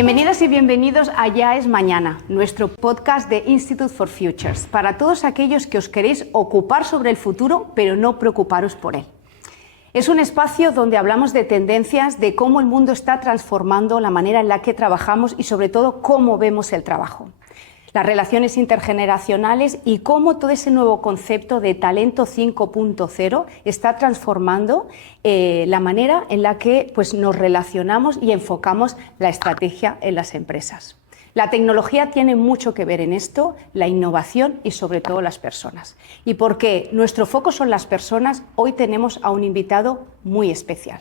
Bienvenidas y bienvenidos a Ya es Mañana, nuestro podcast de Institute for Futures, para todos aquellos que os queréis ocupar sobre el futuro, pero no preocuparos por él. Es un espacio donde hablamos de tendencias, de cómo el mundo está transformando la manera en la que trabajamos y sobre todo cómo vemos el trabajo. Las relaciones intergeneracionales y cómo todo ese nuevo concepto de Talento 5.0 está transformando la manera en la que nos relacionamos y enfocamos la estrategia en las empresas. La tecnología tiene mucho que ver en esto, la innovación y sobre todo las personas. Y porque nuestro foco son las personas, hoy tenemos a un invitado muy especial.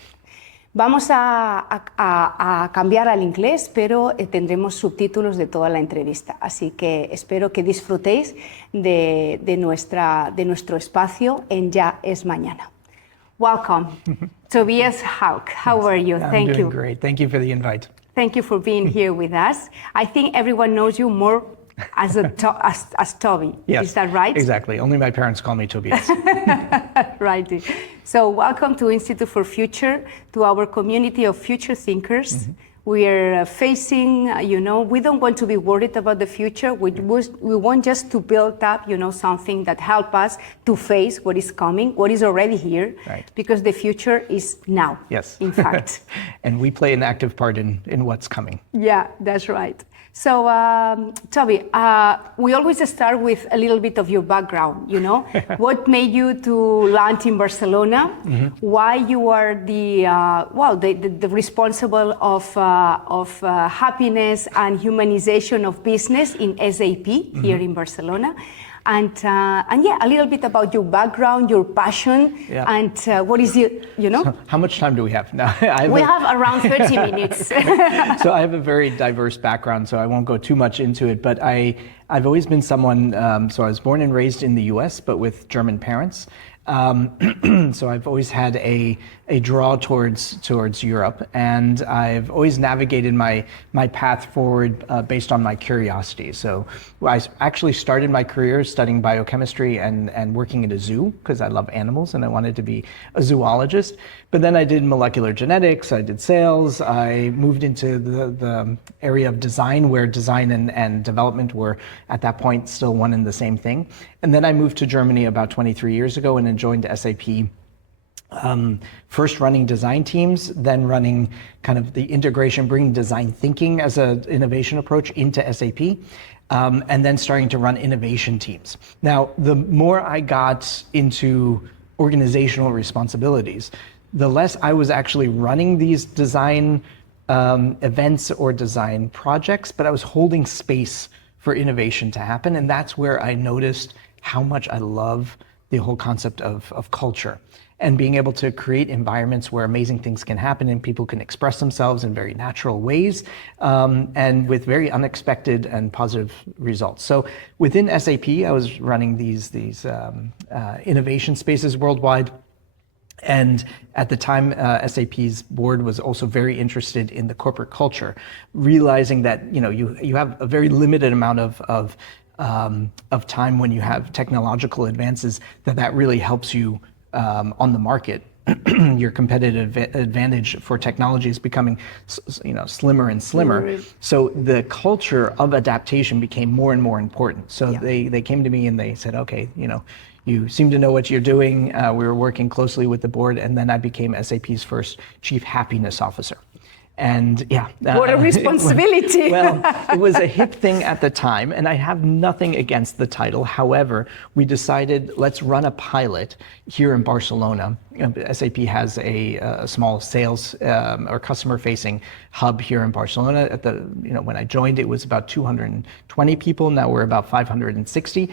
Vamos a cambiar al inglés, pero tendremos subtítulos de toda la entrevista. Así que espero que disfrutéis de nuestro espacio en Ya es Mañana. Welcome, Tobias Haug. How are you? I'm doing great. Thank you for the invite. Thank you for being here with us. I think everyone knows you more as Toby. Yes, is that right? Exactly. Only my parents call me Tobias. Right. So welcome to Institute for Future, to our community of future thinkers. Mm-hmm. We are facing, we don't want to be worried about the future. We want just to build up, something that help us to face what is coming, what is already here, right. Because the future is now. Yes. In fact. And we play an active part in what's coming. Yeah, that's right. So, Toby, we always start with a little bit of your background, What made you to land in Barcelona? Mm-hmm. Why you are the responsible of happiness and humanization of business in SAP mm-hmm. here in Barcelona? And a little bit about your background, your passion, and what is it, So how much time do we have now? We have around 30 minutes. So I have a very diverse background, so I won't go too much into it, but I've always been someone, so I was born and raised in the US, but with German parents. So I've always had a draw towards Europe, and I've always navigated my path forward based on my curiosity. So I actually started my career studying biochemistry and working at a zoo because I love animals and I wanted to be a zoologist. But then I did molecular genetics, I did sales, I moved into the area of design where design and development were at that point still one and the same thing. And then I moved to Germany about 23 years ago and then joined SAP. First running design teams, then running kind of the integration, bringing design thinking as an innovation approach into SAP, and then starting to run innovation teams. Now, the more I got into organizational responsibilities, the less I was actually running these design events or design projects, but I was holding space for innovation to happen. And that's where I noticed how much I love the whole concept of culture and being able to create environments where amazing things can happen and people can express themselves in very natural ways and with very unexpected and positive results. So within SAP, I was running these innovation spaces worldwide. And at the time, SAP's board was also very interested in the corporate culture, realizing that you have a very limited amount of time when you have technological advances that really helps you on the market. Your competitive advantage for technology is becoming, slimmer and slimmer. Mm-hmm. So the culture of adaptation became more and more important. So they came to me and they said, okay, you seem to know what you're doing. We were working closely with the board, and then I became SAP's first Chief Happiness Officer. And what a responsibility. Well, it was a hip thing at the time, and I have nothing against the title. However, we decided let's run a pilot here in Barcelona. SAP has a small sales or customer-facing hub here in Barcelona. When I joined, it was about 220 people. Now we're about 560.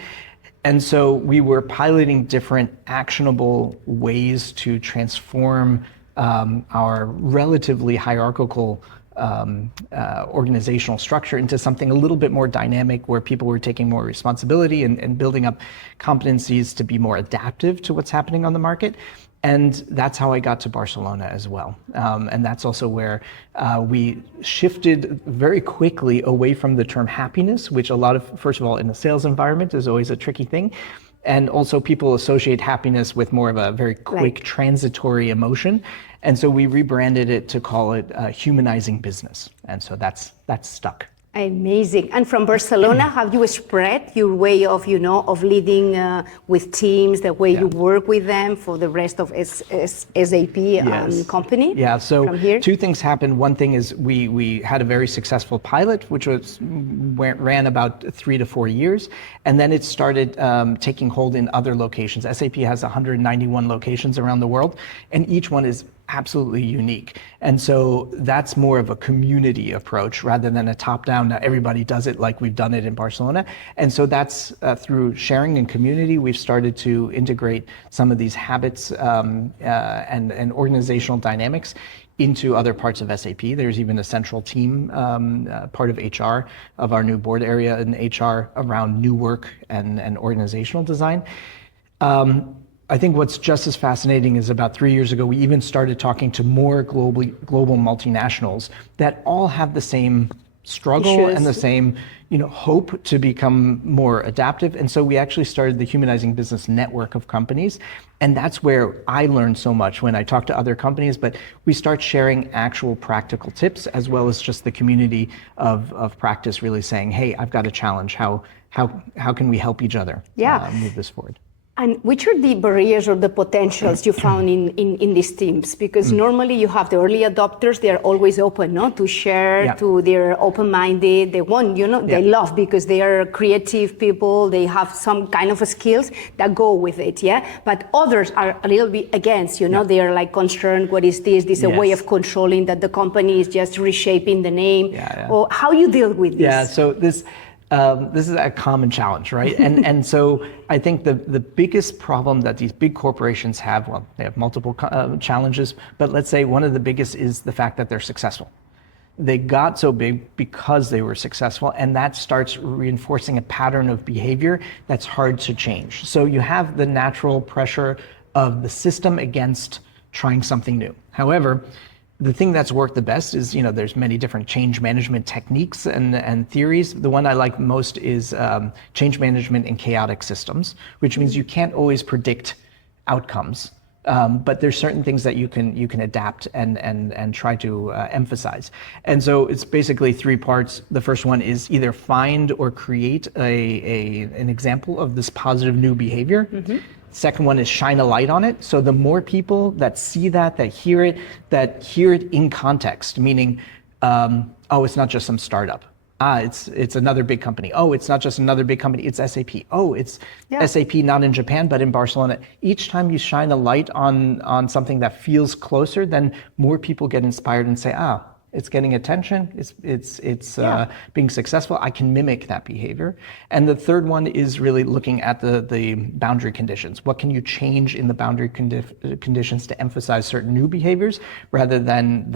And so we were piloting different actionable ways to transform our relatively hierarchical organizational structure into something a little bit more dynamic where people were taking more responsibility and building up competencies to be more adaptive to what's happening on the market. And that's how I got to Barcelona as well. And that's also where we shifted very quickly away from the term happiness, which first of all, in the sales environment is always a tricky thing. And also people associate happiness with more of a very quick transitory emotion. And so we rebranded it to call it Humanizing Business. And so that's stuck. Amazing. And from Barcelona, have you spread your way of, of leading with teams, the way you work with them for the rest of SAP company? Yeah, so from here? Two things happened. One thing is we had a very successful pilot, which ran about 3 to 4 years. And then it started taking hold in other locations. SAP has 191 locations around the world, and each one is absolutely unique. And so that's more of a community approach rather than a top-down, now everybody does it like we've done it in Barcelona. And so that's through sharing and community, we've started to integrate some of these habits and organizational dynamics into other parts of SAP. There's even a central team, part of HR, of our new board area in HR around new work and organizational design. I think what's just as fascinating is about 3 years ago, we even started talking to more global multinationals that all have the same struggle and the same hope to become more adaptive. And so we actually started the Humanizing Business network of companies. And that's where I learned so much when I talk to other companies, but we start sharing actual practical tips as well as just the community of practice really saying, hey, I've got a challenge. How can we help each other move this forward? And which are the barriers or the potentials you found in these teams? Because normally you have the early adopters, they're always open, to share, they're open-minded, they want, they love because they are creative people, they have some kind of skills that go with it, But others are a little bit against, they are like concerned, what is this? This is a way of controlling that the company is just reshaping the name. Or how you deal with this? Yeah, so this is a common challenge, right? And so I think the biggest problem that these big corporations have, well, they have multiple challenges, but let's say one of the biggest is the fact that they're successful. They got so big because they were successful, and that starts reinforcing a pattern of behavior that's hard to change. So you have the natural pressure of the system against trying something new. However, the thing that's worked the best is, there's many different change management techniques and theories. The one I like most is change management in chaotic systems, which means you can't always predict outcomes. But there's certain things that you can adapt and try to emphasize. And so it's basically 3 parts. The first one is either find or create an example of this positive new behavior. Second one is shine a light on it. So the more people that see that hear it in context, meaning, it's not just some startup. It's another big company. Oh, it's not just another big company, it's SAP. Oh, it's SAP not in Japan, but in Barcelona. Each time you shine a light on something that feels closer, then more people get inspired and say, it's getting attention, it's being successful, I can mimic that behavior. And the third one is really looking at the boundary conditions. What can you change in the boundary conditions to emphasize certain new behaviors rather than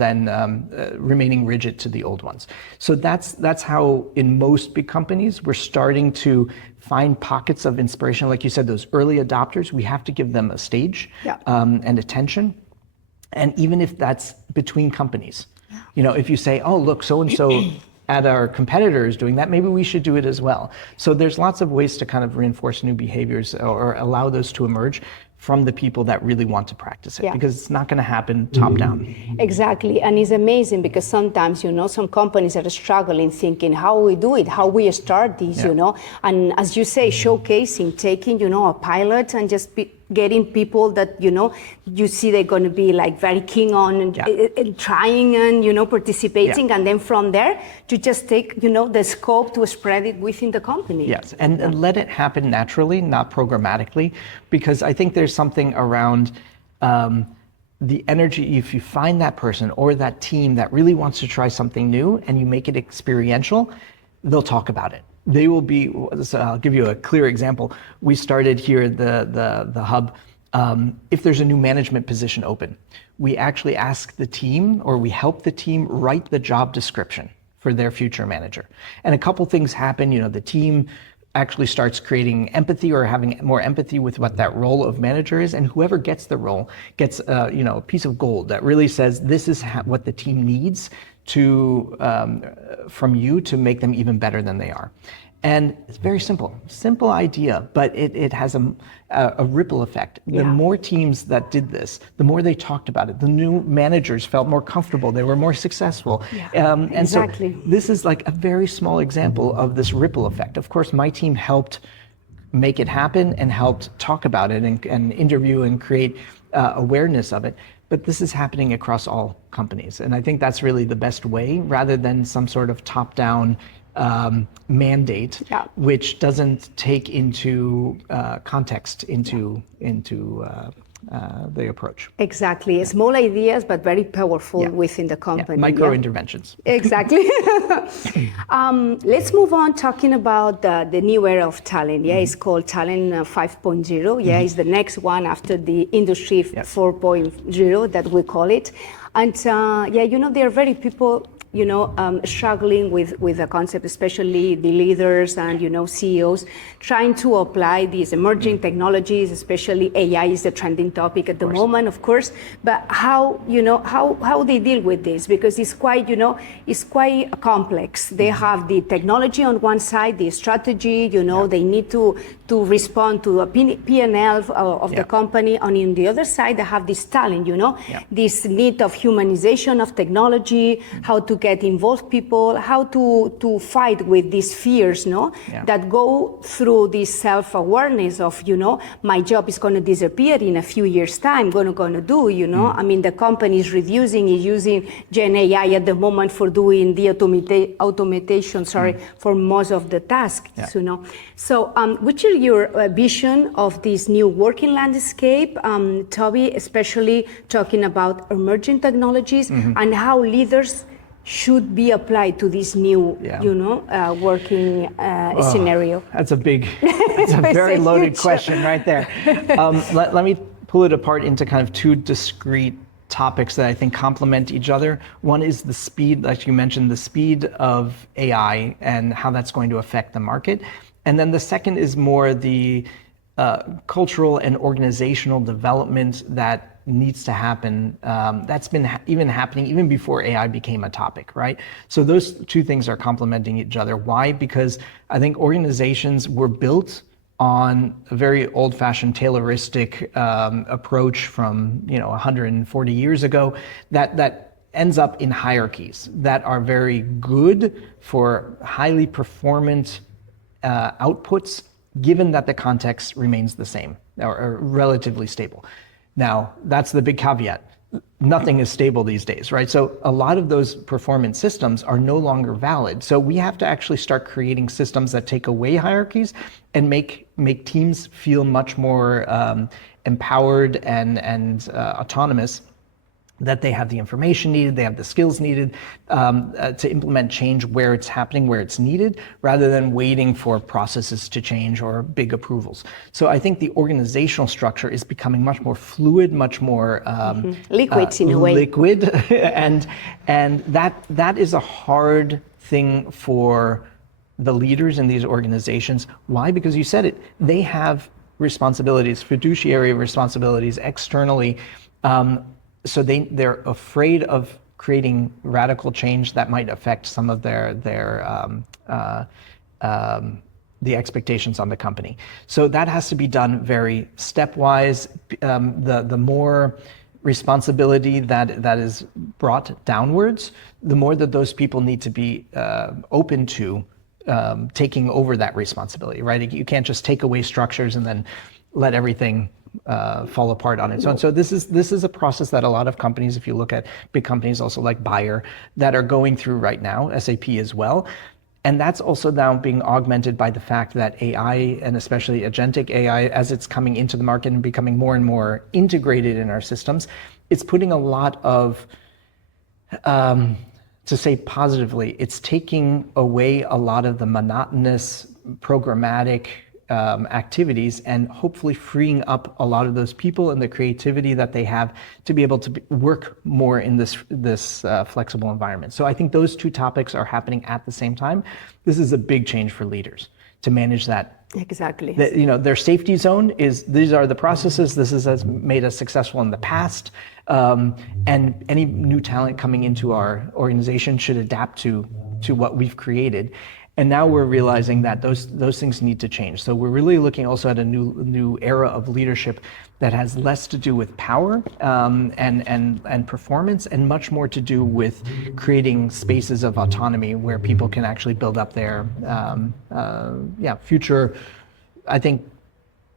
remaining rigid to the old ones? So that's how in most big companies we're starting to find pockets of inspiration. Like you said, those early adopters, we have to give them a stage and attention. And even if that's between companies. If you say, oh, look, so-and-so at our competitor is doing that, maybe we should do it as well. So there's lots of ways to kind of reinforce new behaviors or allow those to emerge from the people that really want to practice it, because it's not going to happen top down. Exactly, and it's amazing because sometimes, some companies are struggling thinking how we do it, how we start this, and as you say, showcasing, taking, a pilot and just getting people that, you see they're going to be like very keen on and trying and, participating. And then from there, to just take, the scope to spread it within the company. Yes, and let it happen naturally, not programmatically, because I think there's something around the energy. If you find that person or that team that really wants to try something new and you make it experiential, they'll talk about it. They will be, so I'll give you a clear example. We started here at the hub, if there's a new management position open, we actually ask the team, or we help the team write the job description for their future manager. And a couple things happen, the team actually starts creating empathy or having more empathy with what that role of manager is, and whoever gets the role gets a piece of gold that really says this is what the team needs to from you to make them even better than they are. And it's very simple idea, but it has a ripple effect. The more teams that did this, the more they talked about it, the new managers felt more comfortable, they were more successful. And exactly. so this is like a very small example of this ripple effect. Of course, my team helped make it happen and helped talk about it and interview and create awareness of it. But this is happening across all companies. And I think that's really the best way, rather than some sort of top-down mandate, which doesn't take into context into the approach. Exactly. Small ideas, but very powerful within the company. Micro interventions. Exactly. Let's move on talking about the new era of talent. It's called Talent 5.0. It's the next one after the Industry 4.0 that we call it. And there are very people struggling with the concept, especially the leaders and, CEOs, trying to apply these emerging technologies, especially AI is the trending topic at the moment, of course, but how they deal with this, because it's quite, it's quite complex. They have the technology on one side, the strategy, they need to respond to a P&L of the company, and on the other side, they have this talent, this need of humanization of technology, how to get involved people, how to fight with these fears, that go through this self-awareness of, my job is going to disappear in a few years' time, going to do, I mean, the company is using Gen AI at the moment for doing the automation, for most of the tasks, So, which is your vision of this new working landscape, Toby, especially talking about emerging technologies and how leaders should be applied to this new, working scenario? That's a very loaded question right there. Let me pull it apart into kind of two discrete topics that I think complement each other. One is the speed, like you mentioned, the speed of AI and how that's going to affect the market. And then the second is more the cultural and organizational development that needs to happen. That's been happening even before AI became a topic, right? So those two things are complementing each other. Why? Because I think organizations were built on a very old-fashioned Tayloristic approach from 140 years ago that ends up in hierarchies that are very good for highly performant outputs, given that the context remains the same or relatively stable. Now, that's the big caveat. Nothing is stable these days, right? So a lot of those performance systems are no longer valid. So we have to actually start creating systems that take away hierarchies and make teams feel much more empowered and autonomous, that they have the information needed, they have the skills needed to implement change where it's happening, where it's needed, rather than waiting for processes to change or big approvals. So I think the organizational structure is becoming much more fluid, much more liquid in a way. Liquid, and that is a hard thing for the leaders in these organizations. Why? Because you said it, they have responsibilities, fiduciary responsibilities externally. So they're afraid of creating radical change that might affect some of the expectations on the company. So that has to be done very stepwise. The more responsibility that is brought downwards, the more that those people need to be open to taking over that responsibility, right? You can't just take away structures and then let everything fall apart on its own. So this is a process that a lot of companies, if you look at big companies also like Bayer, that are going through right now, SAP as well. And that's also now being augmented by the fact that AI, and especially agentic AI, as it's coming into the market and becoming more and more integrated in our systems, it's putting a lot of, to say positively, it's taking away a lot of the monotonous, programmatic activities, and hopefully freeing up a lot of those people and the creativity that they have to be able to work more in this flexible environment. So I think those two topics are happening at the same time. This is a big change for leaders to manage that. Exactly. Their safety zone is, these are the processes, this has made us successful in the past, and any new talent coming into our organization should adapt to what we've created. And now we're realizing that those things need to change. So we're really looking also at a new era of leadership that has less to do with power and performance, and much more to do with creating spaces of autonomy where people can actually build up their future. I think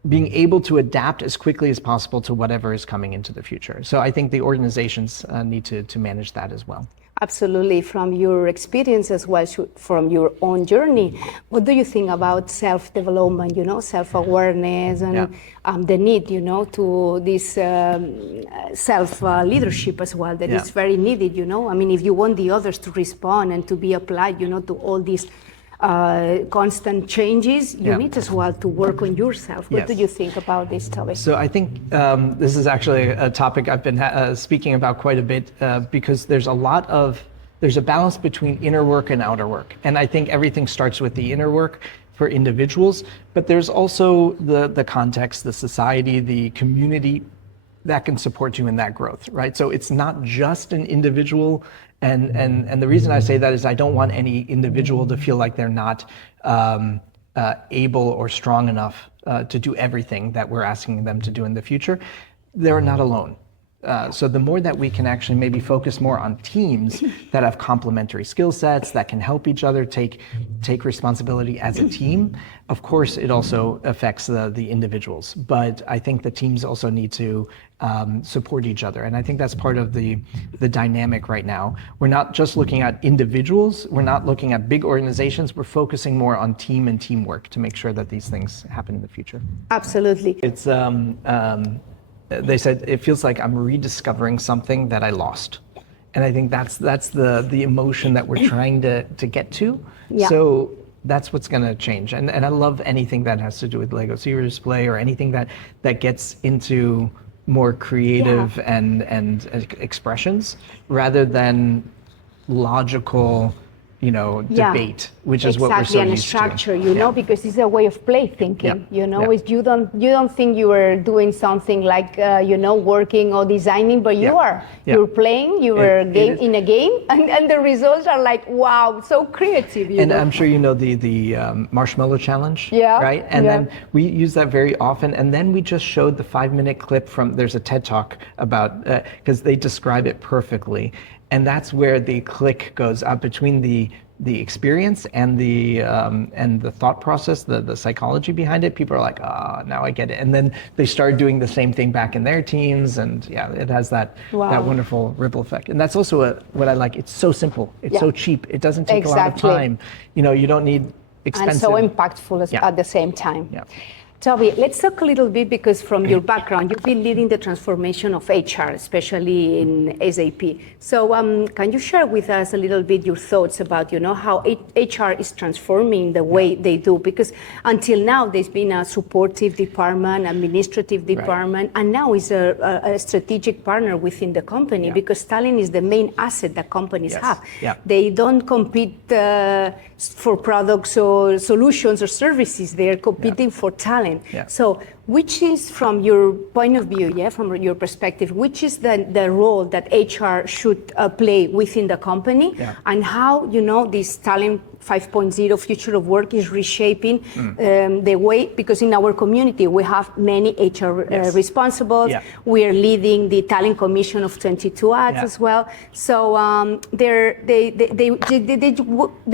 being able to adapt as quickly as possible to whatever is coming into the future. So I think the organizations need to manage that as well. Absolutely. From your experience as well, from your own journey, what do you think about self-development, self-awareness and the need, to this self-leadership as well, that is very needed, I mean, if you want the others to respond and to be applied, to all these constant changes, you need as well to work on yourself. What do you think about this topic? So I think this is actually a topic I've been speaking about quite a bit because there's a balance between inner work and outer work. And I think everything starts with the inner work for individuals, but there's also the context, the society, the community that can support you in that growth, right? So it's not just an individual. And the reason I say that is I don't want any individual to feel like they're not able or strong enough to do everything that we're asking them to do in the future. They're not alone. So the more that we can actually maybe focus more on teams that have complementary skill sets, that can help each other take responsibility as a team, of course it also affects the individuals. But I think the teams also need to support each other. And I think that's part of the dynamic right now. We're not just looking at individuals, we're not looking at big organizations, we're focusing more on team and teamwork to make sure that these things happen in the future. Absolutely. It's they said it feels like I'm rediscovering something that I lost, and I think that's the emotion that we're trying to get to. Yeah. So that's what's going to change, and I love anything that has to do with Lego Zero Display or anything that gets into more creative and expressions rather than logical debate, which is what we're so used to. Exactly, and structure, because it's a way of play thinking, It's, you don't think you are doing something like, working or designing, but you are. You're playing, in a game, and the results are like, wow, so creative, And I'm sure you know the marshmallow challenge, right? And then we use that very often, and then we just showed the 5-minute clip there's a TED Talk about, because they describe it perfectly. And that's where the click goes up between the experience and the thought process, the psychology behind it. People are like, now I get it. And then they start doing the same thing back in their teams, and it has that wonderful ripple effect. And that's also what I like. It's so simple. It's so cheap. It doesn't take a lot of time. You don't need expensive. And so impactful at the same time. Yeah. Toby, let's talk a little bit, because from your background, you've been leading the transformation of HR, especially in SAP. So can you share with us a little bit your thoughts about, how HR is transforming the way they do? Because until now, there's been a supportive department, administrative department, and now is a strategic partner within the company, because talent is the main asset that companies have. Yeah. They don't compete for products or solutions or services. They're competing for talent. Yeah. So which is, from your point of view, from your perspective, which is the role that HR should play within the company, and how, this talent 5.0 future of work is reshaping the way, because in our community we have many HR responsibles. Yeah. We are leading the talent commission of 22 ads as well. So they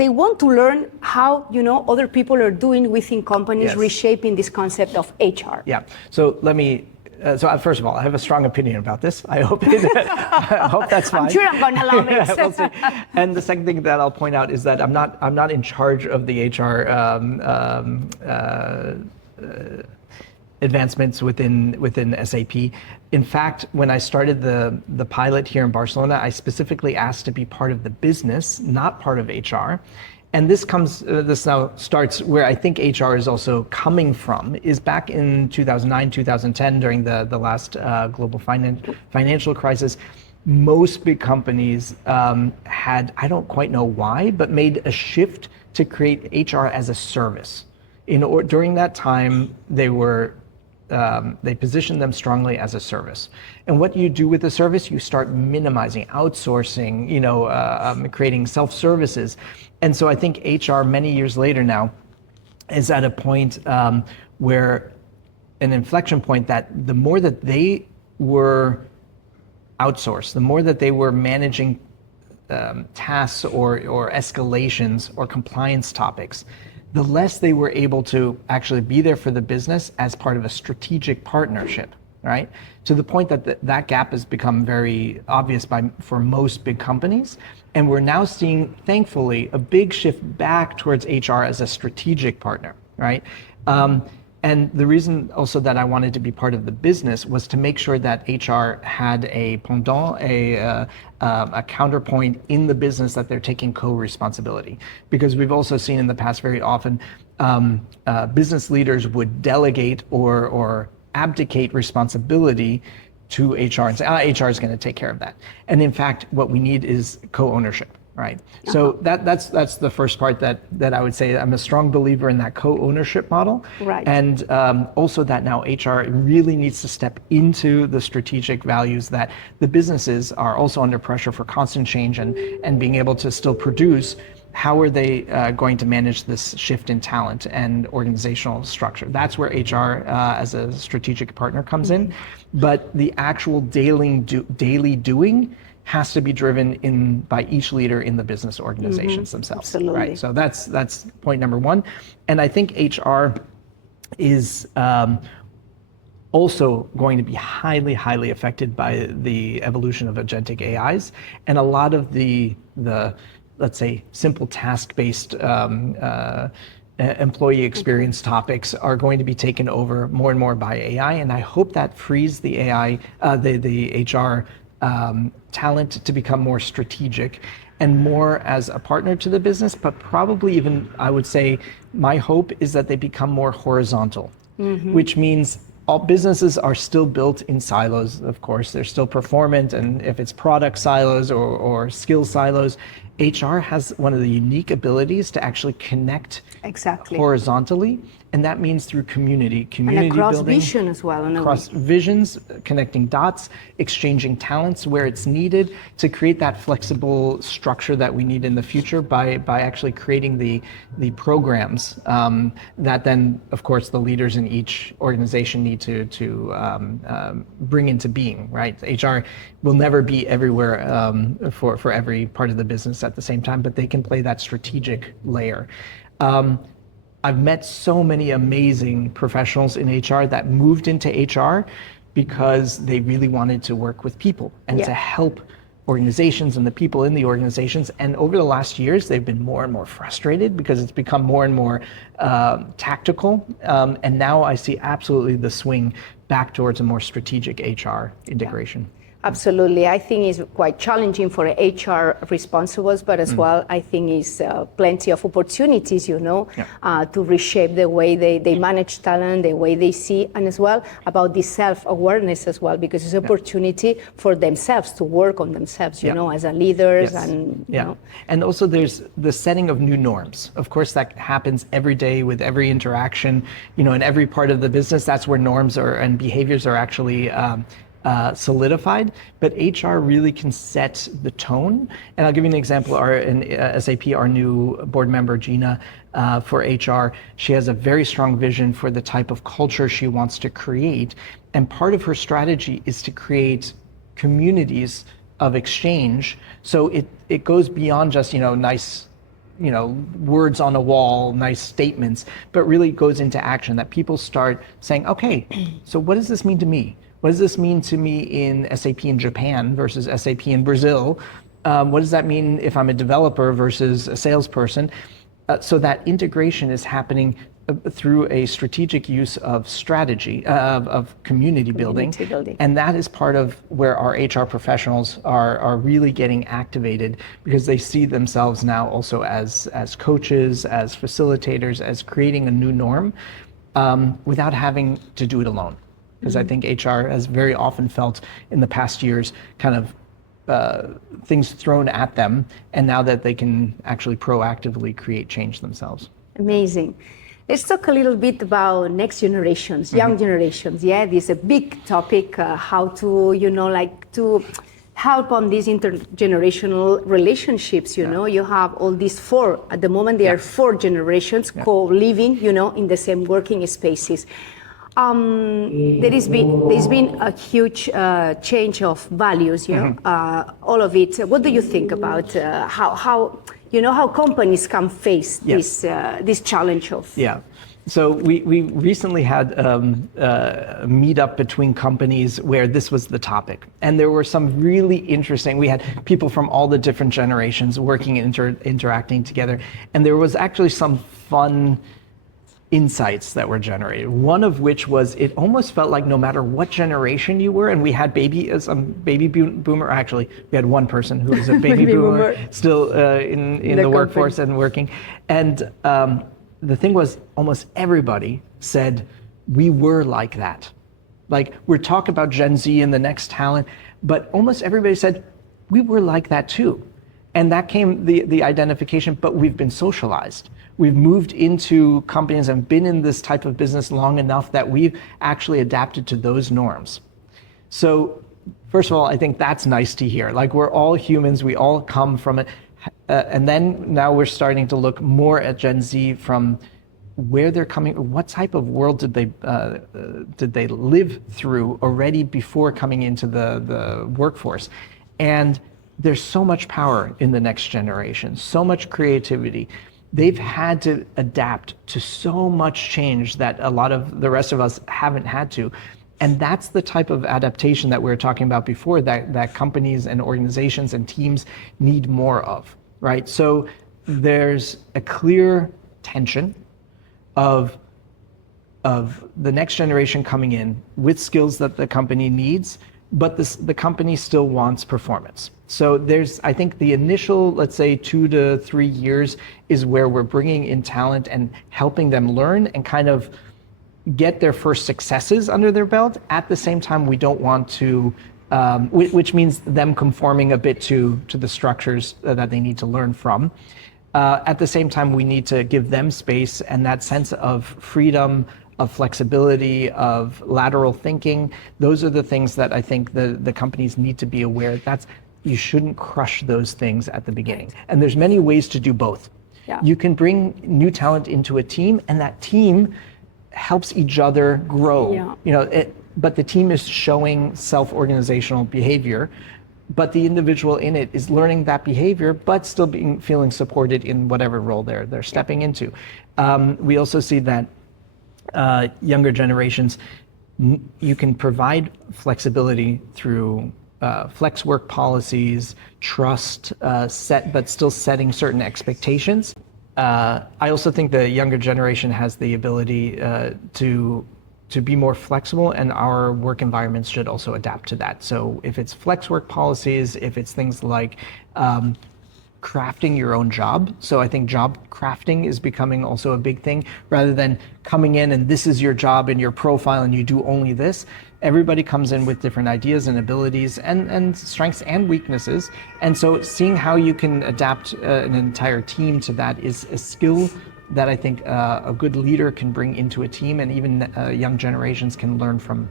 want to learn how other people are doing within companies, reshaping this concept of HR. Yeah. So let me. So first of all, I have a strong opinion about this. I hope that's fine. I'm sure I'm going to love it. We'll see. And the second thing that I'll point out is that I'm not in charge of the HR advancements within SAP. In fact, when I started the pilot here in Barcelona, I specifically asked to be part of the business, not part of HR. And this now starts where I think HR is also coming from, is back in 2009, 2010, during the last global financial crisis. Most big companies had, I don't quite know why, but made a shift to create HR as a service. During that time, they were they position them strongly as a service. And what you do with the service, you start minimizing, outsourcing, creating self-services. And so I think HR many years later now is at a point where an inflection point that the more that they were outsourced, the more that they were managing tasks or escalations or compliance topics, the less they were able to actually be there for the business as part of a strategic partnership, right? To the point that that gap has become very obvious for most big companies. And we're now seeing, thankfully, a big shift back towards HR as a strategic partner, right? And the reason also that I wanted to be part of the business was to make sure that HR had a pendant, a counterpoint in the business that they're taking co-responsibility. Because we've also seen in the past very often business leaders would delegate or abdicate responsibility to HR and say, HR is going to take care of that. And in fact, what we need is co-ownership. Right. So that's the first part that I would say. I'm a strong believer in that co-ownership model. Right. And also that now HR really needs to step into the strategic values that the businesses are also under pressure for constant change and being able to still produce. How are they going to manage this shift in talent and organizational structure? That's where HR as a strategic partner comes in. But the actual daily doing has to be driven in by each leader in the business organizations themselves. Absolutely. Right. So that's point number one. And I think HR is also going to be highly, highly affected by the evolution of agentic AIs. And a lot of the let's say, simple task-based employee experience topics are going to be taken over more and more by AI. And I hope that frees the AI, the HR talent to become more strategic and more as a partner to the business, but probably even, I would say, my hope is that they become more horizontal, which means all businesses are still built in silos, of course. They're still performant, and if it's product silos or skill silos, HR has one of the unique abilities to actually connect horizontally, and that means through community and across building, vision as well. Across visions, connecting dots, exchanging talents where it's needed to create that flexible structure that we need in the future by actually creating the programs that then, of course, the leaders in each organization need to bring into being, right? HR will never be everywhere for every part of the business at the same time, but they can play that strategic layer. I've met so many amazing professionals in HR that moved into HR because they really wanted to work with people and to help organizations and the people in the organizations. And over the last years, they've been more and more frustrated because it's become more and more tactical. And now I see absolutely the swing back towards a more strategic HR integration. Absolutely. I think it's quite challenging for HR responsibles, but as well, I think it's plenty of opportunities, to reshape the way they manage talent, the way they see, and as well about the self-awareness as well, because it's an opportunity for themselves to work on themselves, as a leaders and, And also there's the setting of new norms. Of course, that happens every day with every interaction, in every part of the business. That's where norms and behaviors are actually solidified, but HR really can set the tone. And I'll give you an example. In SAP, our new board member, Gina, for HR, she has a very strong vision for the type of culture she wants to create. And part of her strategy is to create communities of exchange. So it goes beyond just, nice words on a wall, nice statements, but really goes into action, that people start saying, okay, so what does this mean to me? What does this mean to me in SAP in Japan versus SAP in Brazil? What does that mean if I'm a developer versus a salesperson? So that integration is happening through a strategic use of strategy, of community building. And that is part of where our HR professionals are really getting activated, because they see themselves now also as coaches, as facilitators, as creating a new norm without having to do it alone. Because I think HR has very often felt in the past years kind of things thrown at them, and now that they can actually proactively create change themselves. Amazing. Let's talk a little bit about next generations, young generations. Yeah, this is a big topic, how to, to help on these intergenerational relationships, you know. You have all these four, at the moment there are four generations co-living, in the same working spaces. There's been a huge change of values, all of it. What do you think about how companies can face this challenge of? Yeah. So we recently had a meetup between companies where this was the topic. And there were some really interesting, we had people from all the different generations working and interacting together. And there was actually some fun insights that were generated. One of which was, it almost felt like no matter what generation you were, and we had baby boomer, actually, we had one person who was a baby boomer still in the workforce and working. And the thing was, almost everybody said, we were like that. Like, we're talking about Gen Z and the next talent, but almost everybody said, we were like that too. And that came the identification, but we've been socialized. We've moved into companies and been in this type of business long enough that we've actually adapted to those norms. So, first of all, I think that's nice to hear. Like, we're all humans, we all come from it. And then now we're starting to look more at Gen Z from where they're coming, what type of world did they live through already before coming into the workforce. And there's so much power in the next generation, so much creativity. They've had to adapt to so much change that a lot of the rest of us haven't had to. And that's the type of adaptation that we were talking about before that companies and organizations and teams need more of, right? So there's a clear tension of the next generation coming in with skills that the company needs, but the company still wants performance. So there's, I think the initial, let's say 2 to 3 years is where we're bringing in talent and helping them learn and kind of get their first successes under their belt. At the same time, we don't want to, which means them conforming a bit to the structures that they need to learn from. At the same time, we need to give them space and that sense of freedom, of flexibility, of lateral thinking. Those are the things that I think the companies need to be aware. You shouldn't crush those things at the beginning. And there's many ways to do both. Yeah. You can bring new talent into a team, and that team helps each other grow. Yeah. But the team is showing self-organizational behavior, but the individual in it is learning that behavior, but still feeling supported in whatever role they're stepping into. We also see that younger generations, you can provide flexibility through flex work policies, trust, but still setting certain expectations. I also think the younger generation has the ability to be more flexible, and our work environments should also adapt to that. So if it's flex work policies, if it's things like crafting your own job. So I think job crafting is becoming also a big thing, rather than coming in and this is your job and your profile and you do only this. Everybody comes in with different ideas and abilities and strengths and weaknesses. And so seeing how you can adapt an entire team to that is a skill that I think a good leader can bring into a team, and even young generations can learn from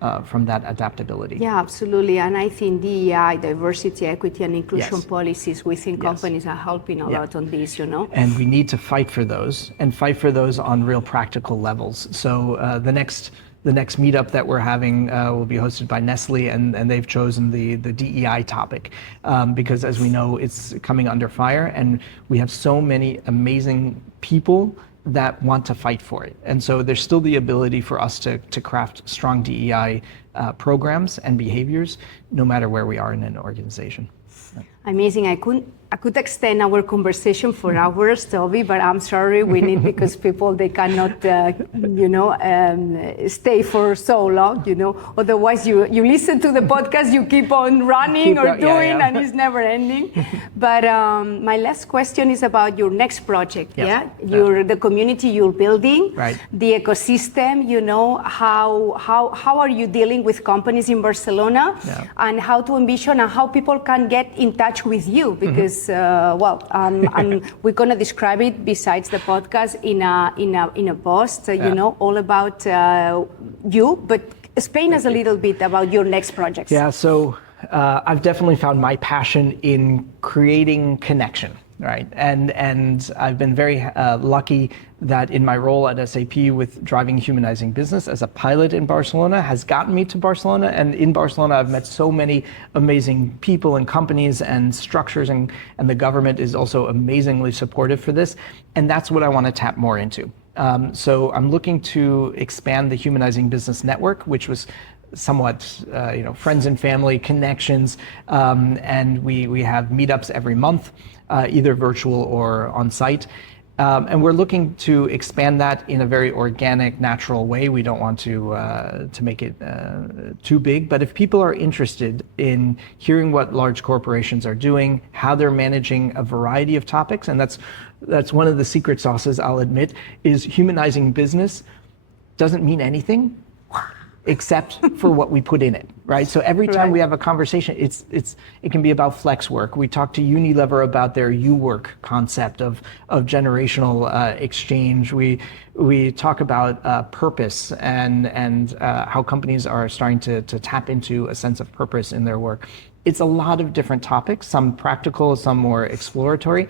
that adaptability. Yeah, absolutely. And I think DEI, diversity, equity, and inclusion policies within companies are helping a lot on this, And we need to fight for those, and fight for those on real practical levels. So the next meetup that we're having will be hosted by Nestle, and they've chosen the DEI topic because, as we know, it's coming under fire, and we have so many amazing people that want to fight for it. And so there's still the ability for us to craft strong DEI programs and behaviors, no matter where we are in an organization. Amazing. I could extend our conversation for hours, Toby, but I'm sorry, we need, because people, they cannot, stay for so long, Otherwise, you listen to the podcast, you keep on running or doing, and it's never ending. But my last question is about your next project, the community you're building, the ecosystem, how are you dealing with companies in Barcelona, and how to envision and how people can get in touch with you, because is we're going to describe it besides the podcast in a post, all about you, but explain us a little bit about your next projects. Yeah, so I've definitely found my passion in creating connection, right? And I've been very lucky that in my role at SAP with driving Humanizing Business as a pilot in Barcelona has gotten me to Barcelona. And in Barcelona, I've met so many amazing people and companies and structures, and the government is also amazingly supportive for this. And that's what I want to tap more into. So I'm looking to expand the Humanizing Business network, which was somewhat, friends and family connections, and we have meetups every month, either virtual or on site. And we're looking to expand that in a very organic, natural way. We don't want to make it too big, but if people are interested in hearing what large corporations are doing, how they're managing a variety of topics, and that's one of the secret sauces, I'll admit, is humanizing business doesn't mean anything except for what we put in it, right? So every time we have a conversation, it can be about flex work. We talk to Unilever about their U-work concept of generational exchange. We talk about purpose and how companies are starting to tap into a sense of purpose in their work. It's a lot of different topics, some practical, some more exploratory.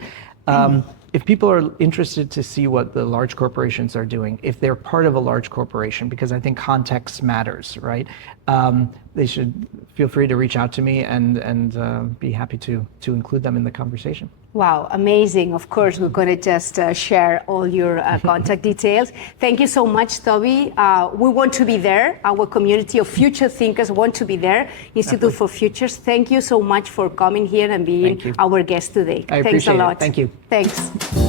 If people are interested to see what the large corporations are doing, if they're part of a large corporation, because I think context matters, right? They should feel free to reach out to me and be happy to include them in the conversation. Wow, amazing. Of course, we're going to just share all your contact details. Thank you so much, Toby. We want to be there. Our community of future thinkers want to be there. Institute for Futures, thank you so much for coming here and being our guest today. I appreciate Thanks a lot. It. Thank you. Thanks.